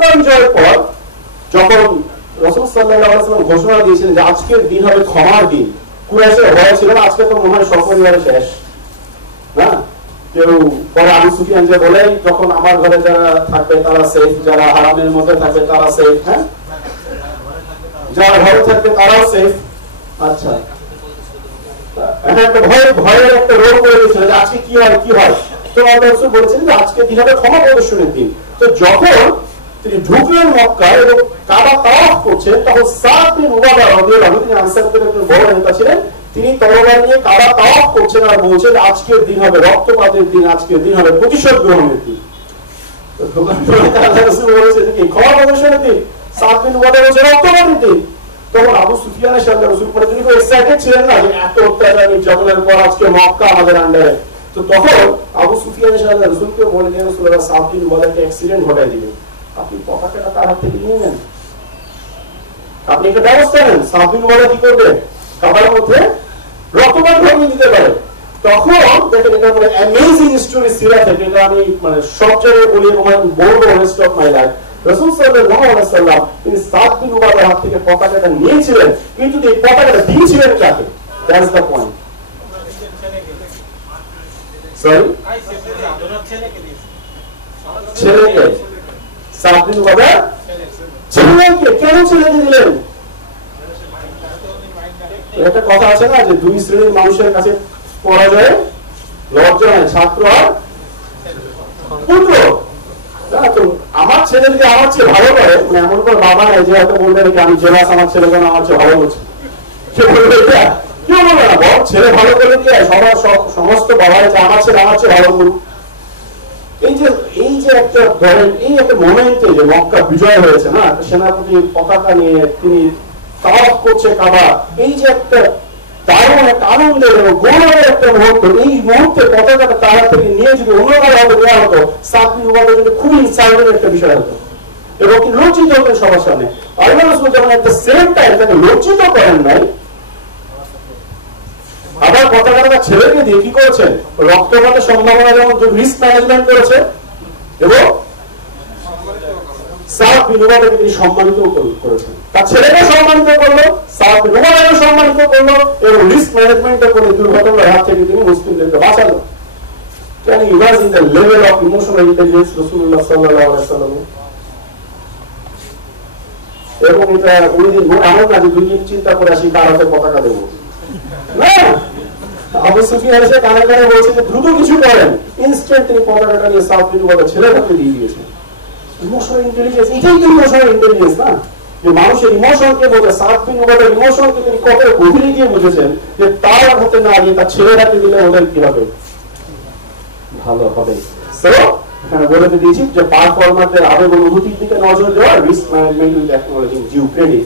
মক্কা বিজয়ের পর যখন রাসূল সাল্লাল্লাহু আলাইহি ওয়াসাল্লাম ঘোষণা দিয়েছিলেন যে আজকের দিন হবে ক্ষমার দিন, কুরাইশের ভয় ছিল না আজকে তো মনে হয় সপরিবারে শেষ না। কেউ পরে আবু সুফিয়ান যে বলে যখন আমার ঘরে যারা থাকবে তারা সেফ, যারা হারামের মধ্যে থাকবে তারা সেফ, হ্যাঁ যারা ঘরে থাকবে তারাও সেফ। আচ্ছা, একটা ভয়ের একটা রোগ হয়ে গেছিল যে আজকে কি হয় কি হয়। তো আল্লাহ রাসূল বলেছেন যে আজকে দিন হবে ক্ষমা প্রদর্শনের দিন। তো যখন তিনি ঢুকলেন মক্কায় এবং কাবা তাওয়াফ করছেন তখন সাদ বিন উবাদা রাদিয়াল্লাহু আনহু, তিনি আনসারদের একজন বড় নেতা ছিলেন, তিনি তরবারি নিয়ে কাবা তাওয়াফ করছেন আর বলছেন আজকের দিন হবে রক্তপাতের দিন, আজকের দিন হবে প্রতিশোধ গ্রহণের দিন। তো আল্লাহ রাসূল বলেছেন কি ক্ষমা প্রদর্শনের দিন, সাদ বিন উবাদা বলছেন রক্তপাতের দিন। তখন আবু সুফিয়ানের সাথে রাসূল পরে তিনি খুব এক্সাইটেড ছিলেন না যে এত অত্যাচার নির্যাতনের পর আজকে মক্কা আমাদের আন্ডারে। তো তখন আবু সুফিয়ানের সাথে রাসূলকে বলে যে রাসূলুল্লাহ সাদ বিন উবাদাকে অ্যাক্সিডেন্ট ঘটায় দিবেন, আপনি পতাকাটা তার হাত থেকে নিয়ে নেন, আপনি একটা ব্যবস্থা নেন। সাদ বিন উবাদা কি করবে, কাবার মধ্যে রক্তপাত ঘটিয়ে দিতে পারে। তখন দেখেন এটা মানে অ্যামেজিং স্টোরি সিরা থেকে, এটা আমি মানে সব জায়গায় বলি এবং বলবো রেস্ট অফ মাই লাইফ। রাসূল সাল্লাল্লাহু আলাইহি ওয়াসাল্লাম তিনি সাদ বিন উবাদার হাত থেকে পতাকাটা নিয়েছিলেন, কিন্তু এই পতাকাটা দিয়েছিলেন কাকে? That's the point. সরি, ছেলেকে, সাদ বিন উবাদা ছেলেকে কেন ছেলেকে দিলেন? একটা কথা আছে না যে দুই শ্রেণীর মানুষের কাছে পরাজয় লজ্জা হয়, ছাত্র আর পুত্র। তো আমার ছেলে যদি আমার চেয়ে ভালো করে, মানে এমন করে বাবা নাই যে হয়তো বলবে আমি জেলাস আমার ছেলে কেন আমার চেয়ে ভালো করছে, কেউ বলবে এটা, কেউ বলবে না। বল ছেলে ভালো করলে কি হয়, সবার সমস্ত বাবাই যে আমার ছেলে আমার চেয়ে ভালো করুক। এই যে একটা ধরেন এই একটা মোমেন্টে যে মক্কা বিজয় হয়েছে না, সেনাপতি পতাকা নিয়ে তিনি তাওয়াফ করছে কাবা, এই যে একটা দারুণ একটা আনন্দের এবং গৌরবের একটা মুহূর্ত, এই মুহূর্তে পতাকাটা তার হাত থেকে নিয়ে যদি অন্যভাবে হয়তো দেওয়া হতো, সাদ বিন উবাদার জন্য খুবই ইনসাল্টিং একটা বিষয় হতো এবং তিনি লজ্জিত হতেন সবার সামনে। আল্লাহ রাসূল যখন একটা সেম টাইম তাকে লজ্জিত করেন নাই, আবার পতাকাটা ছেলেকে দিয়ে কি করেছেন, রক্তপাতের সম্ভাবনা যেমন রিস্ক ম্যানেজমেন্ট করেছে এবং সাদ বিন উবাদাকে তিনি সম্মানিত করেছেন, তার ছেলেকে সম্মানিত করলো, সাদ বিন উবাদাকে সম্মানিত করলো এবং রিস্ক ম্যানেজমেন্ট করে দুর্ঘটনার হাত থেকে তিনি মুসলিমদেরকে বাঁচালো। Can you imagine the level of emotional intelligence রাসূলুল্লাহ সাল্লাল্লাহু আলাইহি ওয়াসাল্লাম? এবং এটা ওইদিন এমন না যে দুই দিন চিন্তা করে আসি কার হাতে পতাকা দেবো, না। আবু সুফিয়ান এসে কানে কানে বলছে যে দ্রুত কিছু করেন, ইনস্ট্যান্ট তিনি পতাকাটা নিয়ে সাদ বিন উবাদার ছেলের হাতে দিয়ে দিয়েছেন। ইমোশনাল ইন্টেলিজেন্স, এটাই তো ইমোশনাল ইন্টেলিজেন্স না, যে মানুষের ইমোশনকে বোঝে। সাদ বিন উবাদার ইমোশনকে তিনি কত গভীরে গিয়ে বুঝেছেন যে তার হাতে না দিয়ে তার ছেলের হাতে দিলে ওদের কি হবে, ভালো হবে। সো এখানে বলে দিয়েছি যে পারফরমারদের আবেগ অনুভূতির দিকে নজর দেওয়া, risk management with technology, Jio credit.